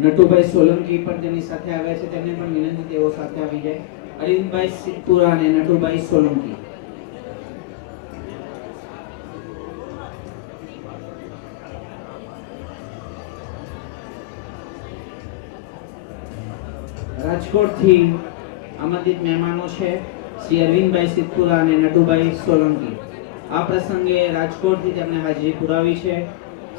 નટુભાઈ સોલંકી પણ તેની સાથે આવ્યા છે, તેમને પણ વિનંતી તેઓ સાથે આવી જાય. અરવિંદભાઈ સિદ્ધપુરા અને નટુભાઈ સોલંકી. રાજકોટથી આમંત્રિત મહેમાનો છે શ્રી અરવિંદભાઈ સિદ્ધપુરા અને નટુભાઈ સોલંકી. આ પ્રસંગે રાજકોટથી તેમને હાજરી પુરાવી છે.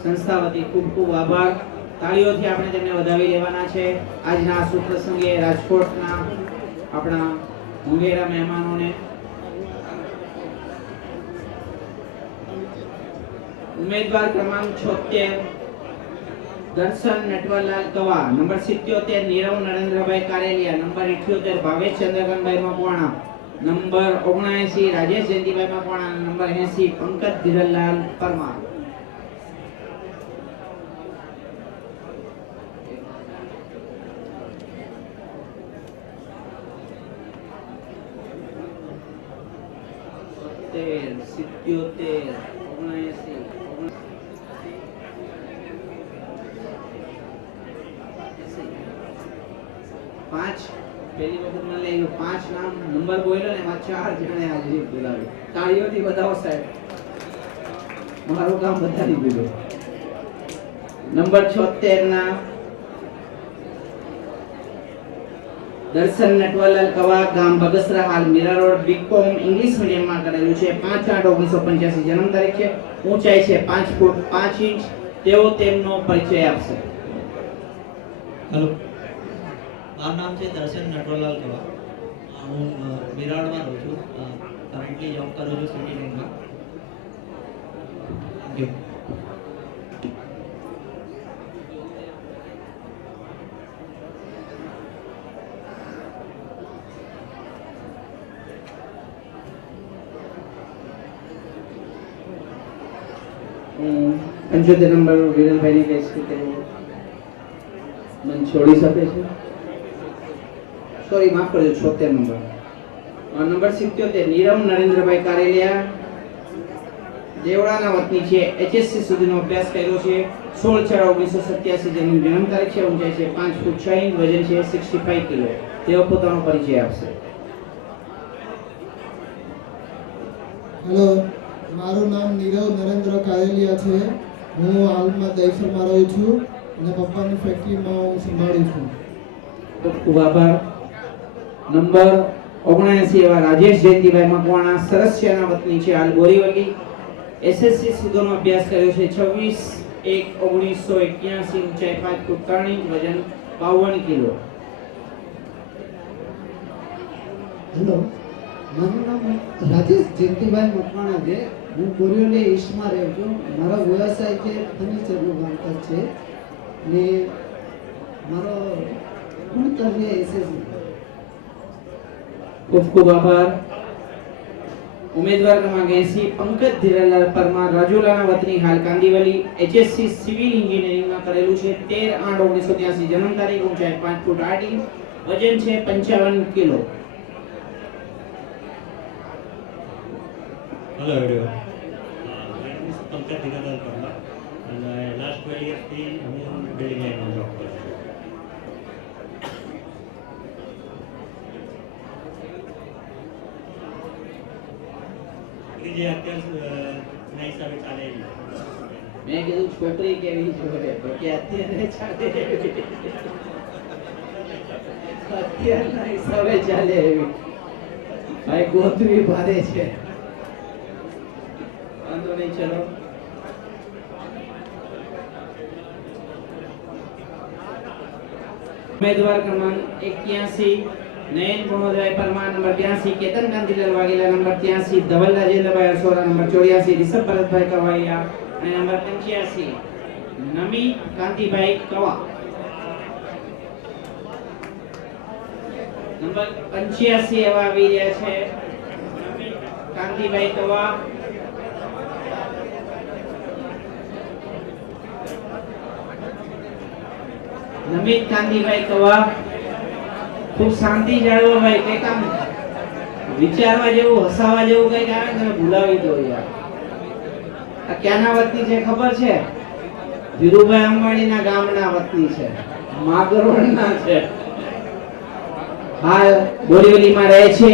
સંસ્થા વતી ખૂબ ખૂબ આભાર. તાળીઓથી આપણે તેમને વધાવી લેવાના છે. આજના શુભ પ્રસંગે રાજકોટના આપણા મોંઘેરા મહેમાનોને ઉમેદવાર ક્રમાંક 76 Darshan Natwarlal Kava, number 77 Nirav Narendrabhai Kareliya, number 78 Bhavesh Chandrakantbhai Makwana, number 79 Rajesh Jayantibhai Makwana, number 80 Pankaj Dhirlal Parmar. પાંચ પહેલી વખત મને લઈ ગયો. 5 નામ નંબર બોલ્યો ને એમાં 4 જણે હાજરી બોલાવી. તાળીઓથી બતાવો સાહેબ, મારું કામ બતાવી દીધું. નંબર 76 ના દર્શન નટવરલાલ કવા, ગામ બગસરા, હાલ મીરા રોડ, બીકોમ ઇંગ્લિશ મીડિયમમાં કરેલું છે. 5/8/1985 જન્મ તારીખ છે. ઊંચાઈ છે 5 ફૂટ 5 ઇંચ. તેઓ તેમનો પરિચય આપશે. હેલો, મારું નામ છે દર્શન નટવરલાલ કવા. હું વિરાડમાં રહું છું. કરન્ટલી જોબ કરું છું સિટી બેંકમાં. Thank you. પંચોતેર નંબર વિરલભાઈને કહીશ કે તેઓ મને છોડી શકે છે. સોરી, માફ કરજો. 76 નંબર 77 નીરવ નરેન્દ્રભાઈ કારેલિયા, દેવડાના વતની છે. HSC સુધીનો અભ્યાસ કર્યો છે. 16/4/1987 જન્મ તારીખ છે. ઊંચાઈ છે 5 ફૂટ 6 ઇંચ, વજન છે 65 કિલો. તેઓ પોતાનો પરિચય આપશે. હેલો, મારું નામ નીરવ નરેન્દ્ર કારેલિયા છે. હું હાલમાં દહીસરમાં રહું છું અને પપ્પાની ફેક્ટરીમાં હું સંભાળું છું. ખૂબ ખૂબ આભાર. નંબર 79 એવા રાજેશ જયંતિભાઈ મકવાણા, સરસિયાના વતની છે. હાલ બોરીવલી. SSC સુધીનો અભ્યાસ કર્યો છે. 26/1/1981, ઊંચાઈ 5 ફૂટ 3 ઇંચ, વજન 52 કિલો. હેલો, મારું નામ રાજેશ જયંતિભાઈ મકવાણા છે. હું બોરીવલી ઈસ્ટમાં રહું છું. મારો વ્યવસાય છે ફર્નિચરનું કામકાજ છે ને મારો ભણતર છે SSC. ખૂબ ખૂબ આભાર. ઉમેદવાર ક્રમાંક 80 પંકજ ધીરલાલ પરમાર, રાજુલાના વતની, હાલ કાંદીવલી. HSC સિવિલ એન્જિનિયરિંગમાં કરેલું છે. 13/8/1983 જન્મ તારીખ, ઊંચાઈ 5 ફૂટ 8 ઇંચ, વજન છે 55 kilo. Hello everyone, Pankaj Dhirlal Parmar અને લાસ્ટ 12 યર્સથી હું બિલ્ડિંગ લાઇનમાં જોબ કરું છું. જે અત્યારના હિસાબે ચાલે એવી. મેં કીધું છોકરી કેવી જોઈએ તો કે અત્યારે ચાલે એવી. અત્યારના હિસાબે ચાલે એવી. ભાઈ ગોતવી ભારે છે. વાંધો નહીં, ચલો. ઉમેદવાર ક્રમાંક 81 Nayan Gunoday Parmar, number 82 Ketan Kantilal Vaghela, number 83 Dhaval Rajendrabhai Arsora, number 84 Rishabh Bharatbhai Kavadiya અને નંબર 85 નમી કાંતિભાઈ કવા. નંબર 85 એવા આવી રહ્યા છે. નમી કાંતિભાઈ કવા, નમિત કાંતિભાઈ કવા. ખૂબ શાંતિ જાળવો ભાઈ. કઈ કામ વિચારવા જેવું, હસાવા જેવું કઈક આવે તમે ભૂલાવી દો યાર. આ ક્યાંના વતની છે ખબર છે? ધીરુભાઈ અંબાણીના ગામના વતની છે. માગરોળના છે. હાલ બોરીવલીમાં રહે છે.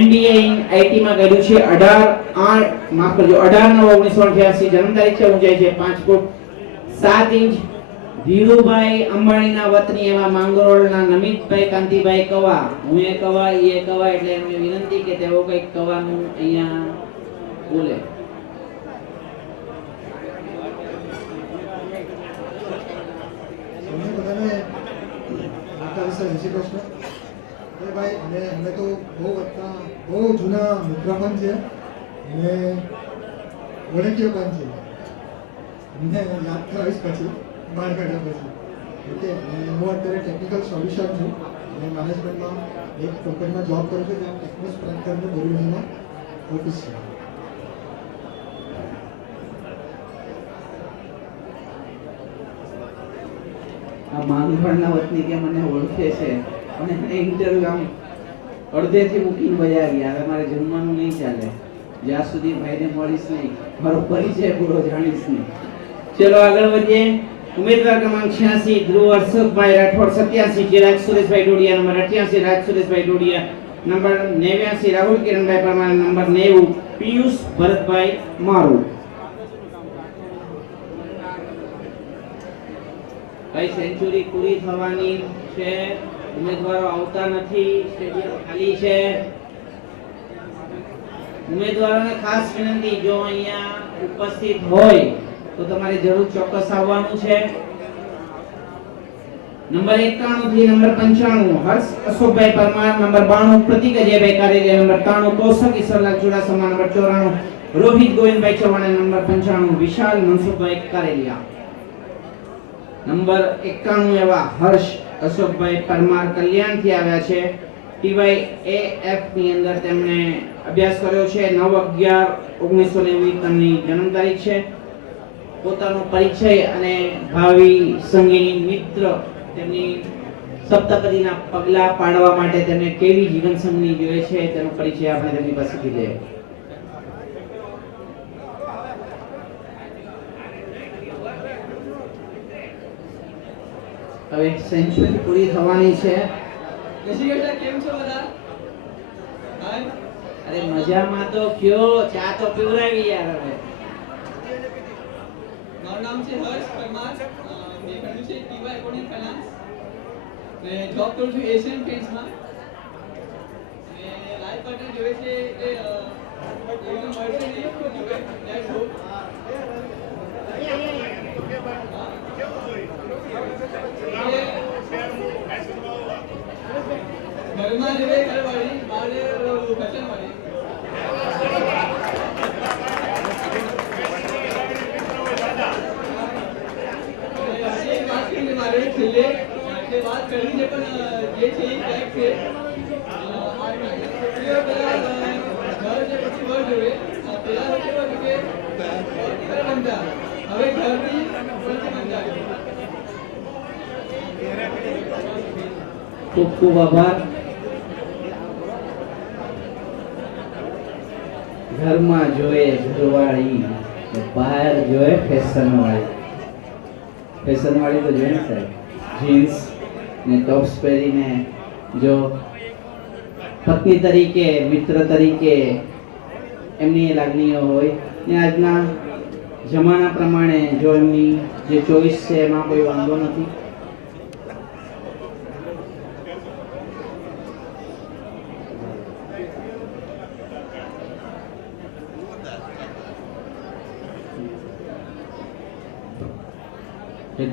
MBA ઇન IT માં કર્યું છે. 18/9/1988 જન્મ તારીખ છે. ઊંચાઈ છે 5 ફૂટ 7 ઇંચ. ધીરુભાઈ અંબાણીના વતની એવા માંગરોળના નમિતભાઈ કાંતિભાઈ કવા. હું એ કવા એ કવા એટલે એમને વિનંતી કે તેઓ કંઈક કવાનું અહીંયા બોલે. તમને બધાને માતા વિશે જય શ્રી કૃષ્ણ. એ ભાઈ અમે તો બહુ જૂના મિત્ર પણ છે અને ઓળખીઓ પણ છે. અમને યાદ કરાવીશ પછી બહાર કાઢ્યા પછી. ઓકે, હું અત્યારે ટેકનિકલ સોલ્યુશન છું અને મેનેજમેન્ટમાં એક કંપનીમાં જોબ કરું છું. ત્યાં ટેકનિકલ સ્પ્રેડ કરીને બોરીવલીમાં ઓફિસ છે. આ માંગરોળના વતની કે મને ઓળખે છે અને ઇન્ટરવ્યુ આમ અડધેથી મૂકીને વયા ગયા. હવે મારે જમવાનું નહીં ચાલે જ્યાં સુધી ભાઈને મળીશ નહીં, મારો પરિચય પૂરો જાણીશ નહીં. ચલો આગળ વધીએ. ઉમેદવાર ક્રમાંક 86 ધ્રુવ હર્ષદભાઈ રાઠોડ 87, ચિરાગ સુરેશભાઈ ડોડિયા નંબર 88, રાજ સુરેશભાઈ ડોડિયા નંબર 89, રાહુલ કિરણભાઈ પરમાર નંબર 90, પિયુષ ભરતભાઈ મારું. ભાઈ સેન્ચુરી પૂરી થવાની છે. ઉમેદવારો આવતા નથી. સ્ટેડિયમ ખાલી છે. ઉમેદવારોને ખાસ વિનંતી, જો અહીંયા ઉપસ્થિત હોય તો તમારે જરૂર ચોક્કસ આવવાનું છે. નંબર 91 થી number 95 Harsh Ashokbhai Parmar number 92, Pratik Ajaybhai Kareliya number 93, Kaushak Ishwarlal Chudasama number 94, Rohit Govindbhai Chauhan number 95, Vishal Mansukhbhai Kareliya number 91 એવા હર્ષ અશોકભાઈ પરમાર કલ્યાણથી આવ્યા છે. TYAF ની અંદર તેમણે અભ્યાસ કર્યો છે. 9/11/1990 તેમની જન્મ તારીખ છે. પોતાનો પરિચય અને ભાવિ સંગીની મિત્ર તેમની સપ્તપદીના પગલા પાડવા માટે તેમને કેવી જીવન સંગની જોઈએ છે તેનો પરિચય આપણે તેમની પાસેથી લઈએ. હવે સેન્ચુરી પૂરી થવાની છે. કેમ છો બધા? હાય. અરે મજામાં તો કયો, ચા તો પીવડાવી યાર. હવે મારું નામ છે હર્ષ પરમાર. મેં કર્યું છે TY એકાઉન્ટિંગ ફાઇનાન્સ. મેં જોબ કરું છું એશિયન પેન્ટ્સમાં. મેં લાઈફ પાર્ટનર જોઈએ છે એ એવું મળશે નહીં તો જોઈએ. Let's hope. ઘરમાં રહે ઘરવાળી, બહાર ફેશનવાળી. મારે છેલ્લે વાત કરવી છે પણ જે છે એ ક્યાંક છે. છોકરીઓ પેલા ઘર છે પછી ઘર જોવે. પેલા વચ્ચે બધું કે બનતા, હવે ઘરની બનતા. ખૂબ ખૂબ આભાર. ઘરમાં જોઈએ ઘરવાળી, બહાર જોઈએ ફેશનવાળી. ફેશનવાળી તો જોઈએ ને સાહેબ, જીન્સ ને ટોપ્સ પહેરીને જો પત્ની તરીકે, મિત્ર તરીકે એમની એ લાગણીઓ હોય ને આજના જમાના પ્રમાણે જો એમની જે ચોઈસ છે એમાં કોઈ વાંધો નથી.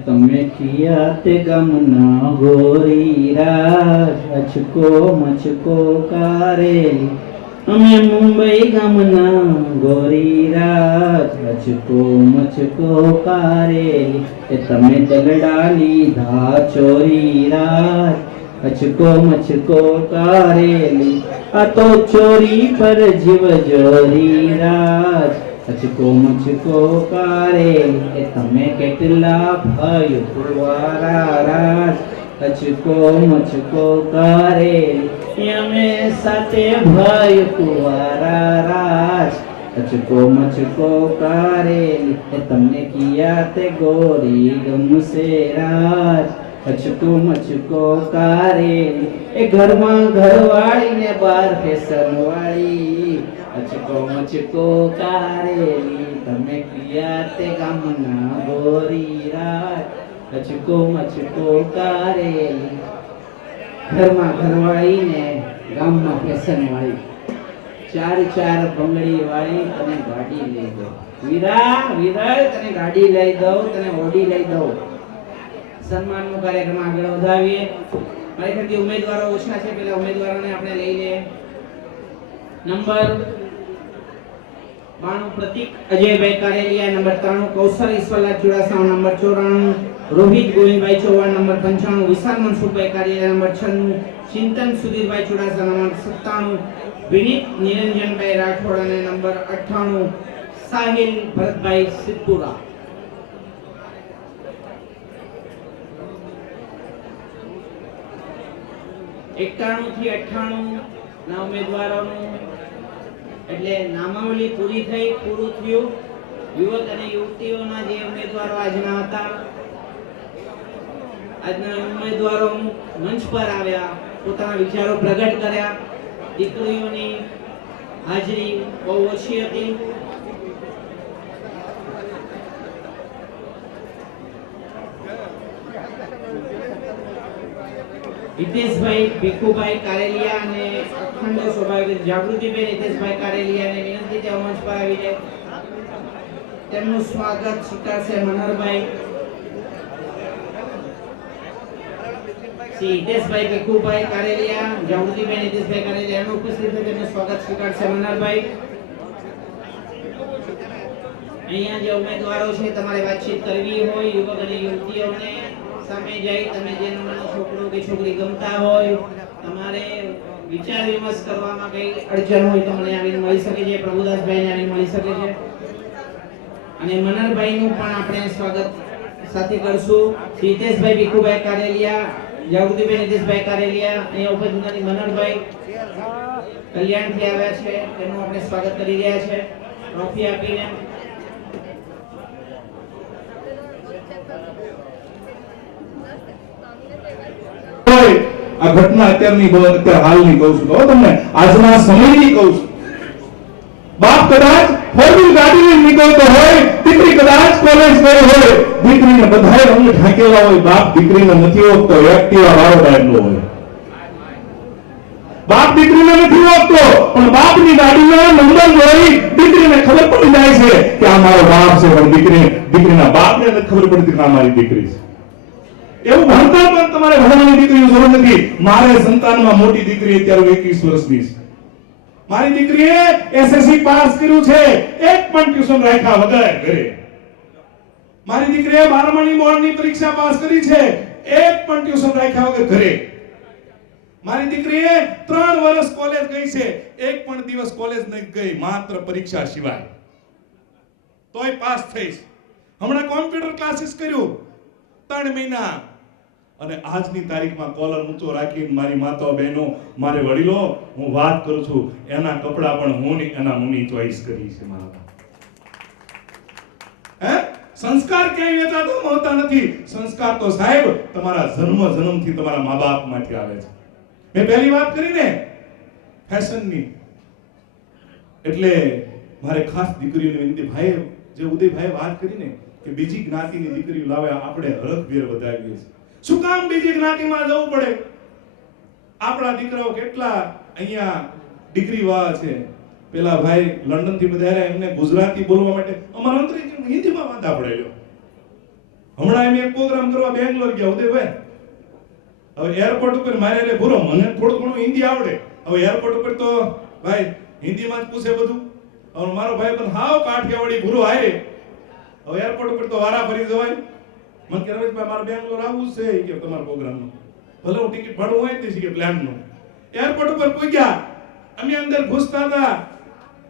તમે કિયા તે ગમના ગોરી રાજ, અચકો મચકો કારેલી. અમે મુંબઈ ગમના ગોરી રાજ, અચકો મચકો કારેલી. એ તમે દગડા લીધા ચોરી રાજ, અચકો મચકો કારેલી. આ તો ચોરી પર જીવ જોરી રાજ, અચકો મચકો કારેલી. એ તમે કેટલા ભાઈ પુરવારા રાજ, અચકો મચકો કારેલી. અમે સાથે ભાઈ પુરવારા રાજ, અચકો મચકો કારેલી. એ તમને કિયા તે ગોરી ગમશે રાજ, અચકો મચકો કારેલી એ ઘરમાં ઘરવાળી ને બાર ફેશન વાળી અચકો મચકો કારેલી તમે પિયા તે ગામના ગોરી રાત અચકો મચકો કારેલી ઘરમાં ઘરવાળી ને ગામમાં ફેશન વાળી ચાર ચાર બંગડી વાળી તને ગાડી લઈ દો વીરા વીરા તને ગાડી લઈ દઉં તને ઓડી લઈ દઉં સન્માનનો કાર્યક્રમ આગળ વધાવીએ મારી ખાતે ઉમેદવારો ઓછા છે પેલા ઉમેદવારોને આપણે લઈ લઈએ નંબર 92 પ્રતીક અજયભાઈ કારેલિયા નંબર 93 કૌશલ Ishwarlal Chudasama number 94 Rohit Govindbhai Chauhan number 95 Vishal Mansukhbhai Kareliya number 96 ચિંતન સુધીરભાઈ ચુડાસમા નંબર 97 વિનીત નિરંજનભાઈ રાઠોડ અને નંબર 98 સાહિલ ભરતભાઈ સિદ્ધપુરા 91 થી 98 ના ઉમેદવારોનું એટલે નામાવલી પૂરી થઈ પૂરું થયું યુવક અને યુવતીઓના જે ઉમેદવારો આજના હતા આજના ઉમેદવારો મંચ પર આવ્યા પોતાના વિચારો પ્રગટ કર્યા દીકરીઓની હાજરી બહુ ઓછી હતી હિતેશભાઈ ભીખુભાઈ કારેલિયા અને અખંડ સ્વાભાવિક જાગૃતિબેન હિતેશભાઈ કારેલિયાને વિનંતી છે મંચ પર આવી જાય તેમનું સ્વાગત સ્વીકારશે મનોહરભાઈ શ્રી હિતેશભાઈ ભીખુભાઈ કારેલિયા જાગૃતિબેન હિતેશભાઈ કારેલિયાનું ઉપસ્થિત છે તેમનું સ્વાગત સ્વીકારશે મનોહરભાઈ અહીંયા જે ઉમેદવારો છે તમારે વાતચીત કરવી હોય યુવક અને યુવતીઓને સામે જઈ તમે જે નાનો છોકરો કે છોકરી ગમતા હોય તમારે વિચાર વિમર્શ કરવામાં કઈ અડચણ હોય તો મને આવીને મળી શકે છે પ્રભુદાસભાઈને આવીને મળી શકે છે અને મનરભાઈનું પણ આપણે સ્વાગત સાથે કરશું શ્રી હિતેશભાઈ ભીખુભાઈ કારેલિયા જાગૃતિબેન હિતેશભાઈ કારેલિયા અહીંયા ઉપસ્થિત મનરભાઈ કલ્યાણથી આવ્યા છે તેનું આપણે સ્વાગત કરી રહ્યા છે ટ્રોફી આપીને આ ઘટના અત્યારે હાલની કહું છું તમને આજના સમયની કહું છું બાપ કદાચ ફોર વ્હીલ ગાડી લઈને નીકળતો હોય દીકરી કદાચ કોલેજ ગઈ હોય દીકરીને બધાય રંગ ઢાંકેલા હોય બાપ દીકરીને નથી ઓળખતો એક્ટિવા વાળો ડાયલો હોય બાપ દીકરીને નથી ઓળખતો પણ બાપની ગાડીનો નંબર જોઈ દીકરીને ખબર પડી જાય છે કે આ મારો બાપ છે પણ દીકરીના બાપને નથી ખબર પડતી કે આ મારી દીકરી છે એવું ભણતર પણ તમારે ભણવાની દીકરીની જરૂર નથી મારે સંતાનમાં મોટી દીકરી અત્યારે 21 વર્ષની છે મારી દીકરીએ એસએસસી પાસ કર્યું છે એક પણ ટ્યુશન રાખ્યા વગર ઘરે મારી દીકરીએ 12મી બોર્ડની પરીક્ષા પાસ કરી છે એક પણ ટ્યુશન રાખ્યા વગર ઘરે મારી દીકરીએ 3 વર્ષ કોલેજ ગઈ છે એક પણ દિવસ કોલેજ નહીં ગઈ માત્ર પરીક્ષા સિવાય તોય પાસ થઈ હમણાં કોમ્પ્યુટર ક્લાસીસ કર્યું 3 મહિના અને આજની તારીખમાં કોલર ઊંચો રાખીને મારી માતાઓ બહેનો મારે વડીલો હું વાત કરું છું એના કપડા પણ હું ની એના મમ્મી ચોઈસ કરી છે મારા સંસ્કાર ક્યાંય વેચાતો હોતા નથી સંસ્કાર તો સાહેબ તમારા જન્મથી તમારા મા-બાપમાંથી આવે છે મેં પહેલી વાત કરી ને ફેશનની એટલે મારે ખાસ દીકરીઓને વિનંતી ભાઈ જે ઉદયભાઈ વાત કરીને કે બીજી જ્ઞાતિની દીકરીઓ લાવે આપણે હરખભેર વધાવીએ છીએ શું કામ બીજી જ્ઞાતિમાં જવું પડે આપણા દીકરાઓ કેટલા અહીંયા ડિગ્રી વાળા છે પેલા ભાઈ લંડન થી પધાર્યા એમને ગુજરાતી બોલવા માટે અમારા અંતરી હિન્દીમાં વાંધા પડેલો હમણાં એમ એક પ્રોગ્રામ કરવા બેંગ્લોર ગયા ઉદયભાઈ હવે એરપોર્ટ ઉપર મારે રે ભૂરો મને થોડું ઘણું હિન્દી આવડે હવે એરપોર્ટ ઉપર તો ભાઈ હિન્દીમાં જ પૂછે બધું હવે મારો ભાઈ પણ હાવ કાઠિયાવાડી ભૂરો હારે હવે એરપોર્ટ ઉપર તો વારા ફરી જવાય મને કે રમેશભાઈ મારે બેંગ્લોર આવવું છે કે તમારા પ્રોગ્રામનો ભલે હું ટિકિટ ભાડું હોય તે કે પ્લાનનો એરપોર્ટ ઉપર પહોંચ્યા અમે અંદર ઘુસતા હતા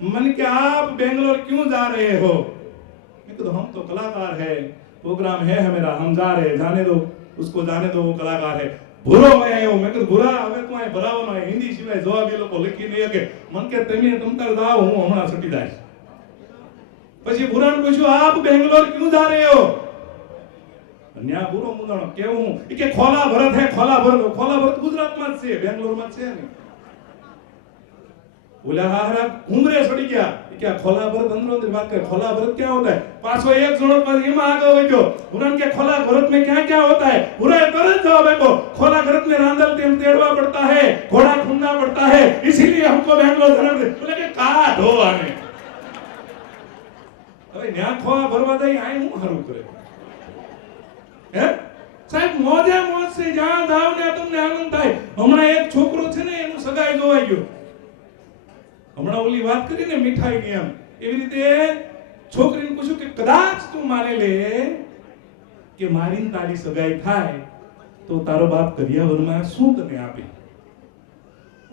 मन के आप बेंगलोर क्यों जा रहे हो मैं तो हम तो कलाकार है प्रोग्राम है मेरा हम जा रहे हैं जाने दो उसको जाने दो वो कलाकार है ભૂરો मैं आयो मैं तो ભૂરા હવે તો આ ભરાવાનો હિન્દી સિવાય જવાબ એ લોકો લખી નહીં કે મન કે તમે તમતાર જાઓ હું હમણાં છૂટી જાય પછી ભૂરાને પૂછ્યું આપ બેંગ્લોર ક્यों जा रहे हो ન્યા પૂરો મુંદાણો કેવું ઈ કે ખોલા ભરત હે ખોલા ભરત ગુજરાતમાં જ છે, બેંગ્લોરમાં છે ને. ઓલા હારા ઘુમરે ચડી ગયા ઈ કે ખોલા ભરત અંદર વાત કરે, ખોલા ભરત ક્યાં હોતા है? પાછો એક જણો પાછો એમાં આગળ વધ્યો, પુરાણ કે ખોલા ભરત में क्या क्या होता है? पूरा तरह जवाब है को खोला भरत में रांदल तेल तेड़वा पड़ता है, घोड़ा खूंदना पड़ता है, इसीलिए हमको बेंगलोर जाना पड़ता है. बोले કે કાઢો આને. હવે ન્યા ખોવા ભરવા દઈ આય હું હારું કરે હે સાહેબ? મોજે મોજ से જ્યાં જાવ ને તમને આનંદ થાય. હમણાં એક છોકરો છે ને એનું સગાઈ જોવાઈ ગયો. હમણાં ઓલી વાત કરી ને મીઠાઈ ની એમ એવી રીતે છોકરીને પૂછ્યું કે કદાચ તું માની લે કે મારી ને તારી સગાઈ થાય તો તારો બાપ કરિયાવરમાં શું તને આપે?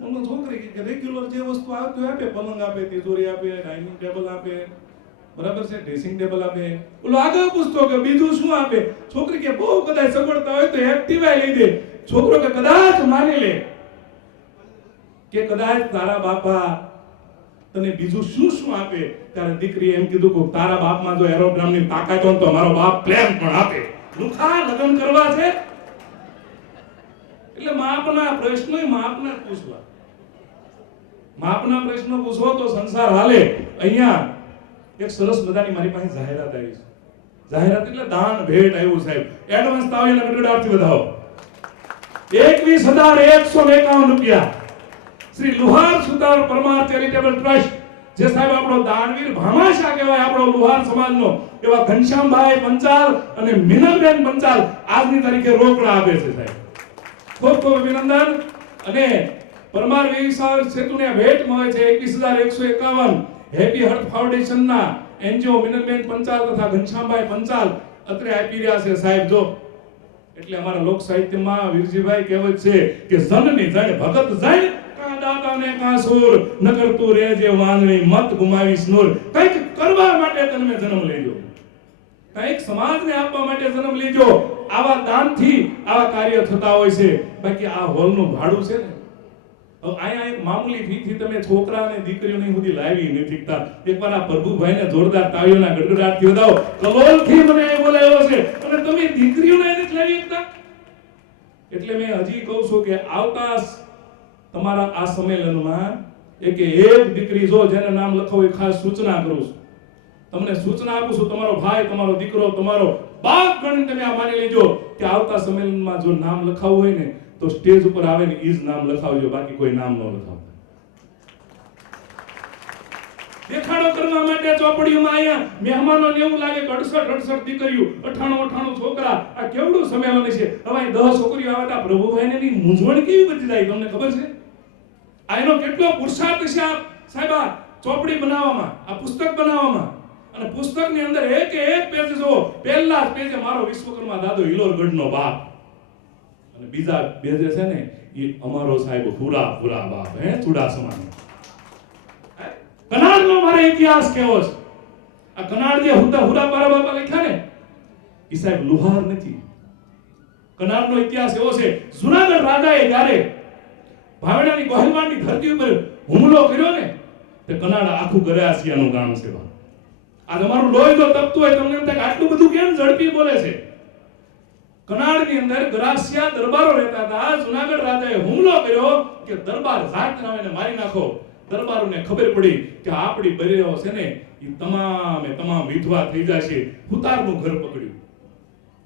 ઓનો છોકરી કે રેગ્યુલર જે વસ્તુ આવતી હોય આપે, પલંગ આપે, તિજોરી આપે, ડાઇનિંગ ટેબલ આપે, બરાબર છે, ડ્રેસિંગ ટેબલ આપે. ઓલો આગળ પૂછતો કે બીજું શું આપે? છોકરી કે બહુ કદાચ સગવડતા હોય તો એક્ટિવા લઈ દે. છોકરો કે કદાચ માની લે કે કદાચ તારા બાપા તને બીજું શું શું આપે? ત્યારે દીકરીએ એમ કીધું કે તારા બાપમાં જો એરોડ્રામની તાકાત હોય તો મારો બાપ પ્લેન પણ આપે. લુખા લગ્ન કરવા છે એટલે માપના પ્રશ્નો માપના પૂછવા. માપના પ્રશ્નો પૂછવો તો સંસાર હાલે. અહીંયા એક સરસ મજાની મારી પાસે જાહેરાત આવી છે. જાહેરાત એટલે દાન ભેટ આવ્યું સાહેબ. એડવાન્સ તાવીના ગડગડાટથી વધાવો. 21,151 રૂપિયા શ્રી લુહાર સુતાર પરમાર ચેરિટેબલ ટ્રસ્ટ, જે સાહેબ આપણો દાનવીર ભામાશા કહેવાય આપણો લુહાર સમાજનો, એવા ઘનશ્યામભાઈ પંચાલ અને મિનલબેન પંચાલ આજની તારીખે રોકડા આપે છે સાહેબ. ખૂબ ખૂબ અભિનંદન. અને પરમાર વિશાળ સેતુને ભેટ મળે છે 21,151 હેપી હર્ટ ફાઉન્ડેશનના એનજીઓ મિનલબેન પંચાલ તથા ઘનશ્યામભાઈ પંચાલ અત્રે આપી રહ્યા છે સાહેબ. જો એટલે અમારા લોક સાહિત્યમાં વીરજીભાઈ કહેવત છે કે જનની જણ ભગત જણ કા દાતાને કા સૂર નકર તું રેજે વાંદણી મત ગુમાવીશ નૂર. કંઈક કરવા માટે તમે જન્મ લેજો, કંઈક સમાજને આપવા માટે જન્મ લેજો. આવા દાનથી આવા કાર્ય થતા હોય છે. બાકી આ હોલનું ભાડું છે ને, અહીંયા એક મામૂલી ફીથી તમે છોકરા અને દીકરીઓને સુધી લાવી નથી શકતા. એકવાર આ પ્રભુભાઈને જોરદાર તાળીઓના ગડગડાટથી વધાવો. કલોલથી મને એ બોલાવ્યો છે અને તમે દીકરીઓને નથી લાવી શકતા. એટલે મેં હજી કહું છું કે આવતા તમારા આ સંમેલનમાં એક દીકરી જો જેને નામ લખાવું એ ખાસ સૂચના કરું છું. તમને સૂચના આપું છું, તમારો ભાઈ, તમારો દીકરો, તમારો બાપ ગણીને તમે આ માની લેજો કે આવતા સંમેલનમાં જો નામ લખાવું હોય ને તો સ્ટેજ ઉપર આવે ને ઈ જ નામ લખાવજો, બાકી કોઈ નામ ન લખાવતા. દેખાડો કરવા માટે ચોપડીઓમાં અહીંયા મહેમાનોને એવું લાગે કે 68 દીકરીઓ, 98 છોકરા, આ કેવડું સંમેલન છે. હવે 10 છોકરીઓ આવતા પ્રભુભાઈને ની મૂંઝવણ કેવી બધી જાય તમને ખબર છે? આ એનો કેટલો પુરુષાર્થ છે આ સાહેબ, આ ચોપડી બનાવવામાં, આ પુસ્તક બનાવવામાં. અને પુસ્તકની અંદર એક પેજ જો પહેલા જ પેજે મારો વિશ્વકર્મા દાદો હિલોરગઢનો બાપ અને બીજા બે જે છે ને એ અમારો સાહેબ હુરા બાપ હે ચુડાસમાનો. કનાડનો મારે ઇતિહાસ કેવો છે. આ કનાડ જે હુરા બાપા લખ્યા ને એ સાહેબ લુહાર નથી. કનાડનો ઇતિહાસ એવો છે, જુનાગઢ રાજાએ જ્યારે ભાવડાની ગોહિલવાડની ધરતી ઉપર હુમલો કર્યો ને તે કનાડ આખું ગરાસિયાનું ગામ છે. આ તમારું લોહી જો તપતું હોય તમને એમ થાય કે આટલું બધું કેમ ઝડપી બોલે છે. કનાડની અંદર ગરાસિયા દરબારો રહેતા હતા. જુનાગઢ રાજાએ હુમલો કર્યો કે દરબાર ઝાટ કરાવીને મારી નાખો. દરબારોને ખબર પડી કે આપણી બરેઓ છે ને એ તમામ વિધવા થઈ જશે. હુતારનું ઘર પકડ્યું.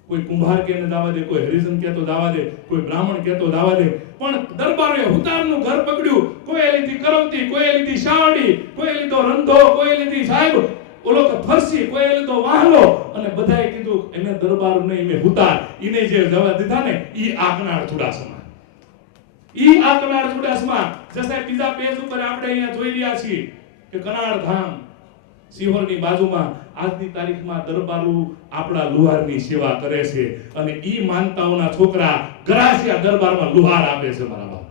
કોઈ કુંભાર કે દાવા દે, કોઈ હરિજન કે તો દાવા દે, કોઈ બ્રાહ્મણ કે તો દાવા દે, પણ દરબારોએ હુતારનું ઘર પકડ્યું. કોઈ લીધી કરવતી, કોઈ લીધી શાવડી, કોઈ લીધો રંધો, કોઈ લીધી સાહેબ ઓલો તો ફરસી, કોઈ લીધો વાહલો અને બધાએ કીધું એને દરબાર ને એને હુતાર ઈને જે જવા દીધા ને ઈ આકનાળ ચુડાસમા. ઈ આકનાળ ચુડાસમા જે સાહેબ બીજા પેજ ઉપર આપણે અહીંયા જોઈ રહ્યા છીએ કે કનાડ ધામ સિહોરની બાજુમાં આજની તારીખમાં દરબારો આપણા લુહારની સેવા કરે છે અને ઈ માનતાઓના છોકરા ગરાસિયા દરબારમાં લુહાર આપે છે. મારા બાપ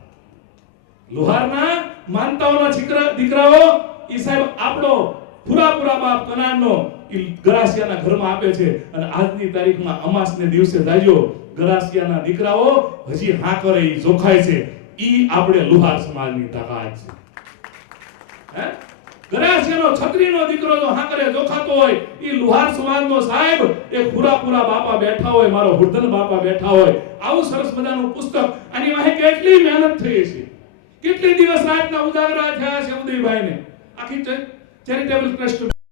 લુહારના માનતાઓના દીકરાઓ ઈ સાહેબ આપણો પૂરા બાપ કનાડનો ઈ ગરાસિયાના ઘરમાં આપે છે. અને આજની તારીખમાં અમાસને દિવસે જાજો ગરાસિયાના દીકરાઓ હજી હા કરે ઈ જોખાય છે. ઈ આપણે લુહાર સમાજની તાકાત છે. હે ગરાસિયાનો છત્રીનો દીકરો જો હાકરે જોખાતો હોય ઈ લુહાર સમાજનો સાહેબ એ ખુરાપુરા બાપા બેઠા હોય, મારો હુરધન બાપા બેઠા હોય. આવું સરસ મજાનું પુસ્તક, આની વાહે કેટલી મહેનત થઈ છે, કેટલી દિવસ રાતના ઉજાગરા થયા છે ઉદયભાઈને. આખી ચેરિટેબલ ટ્રસ્ટ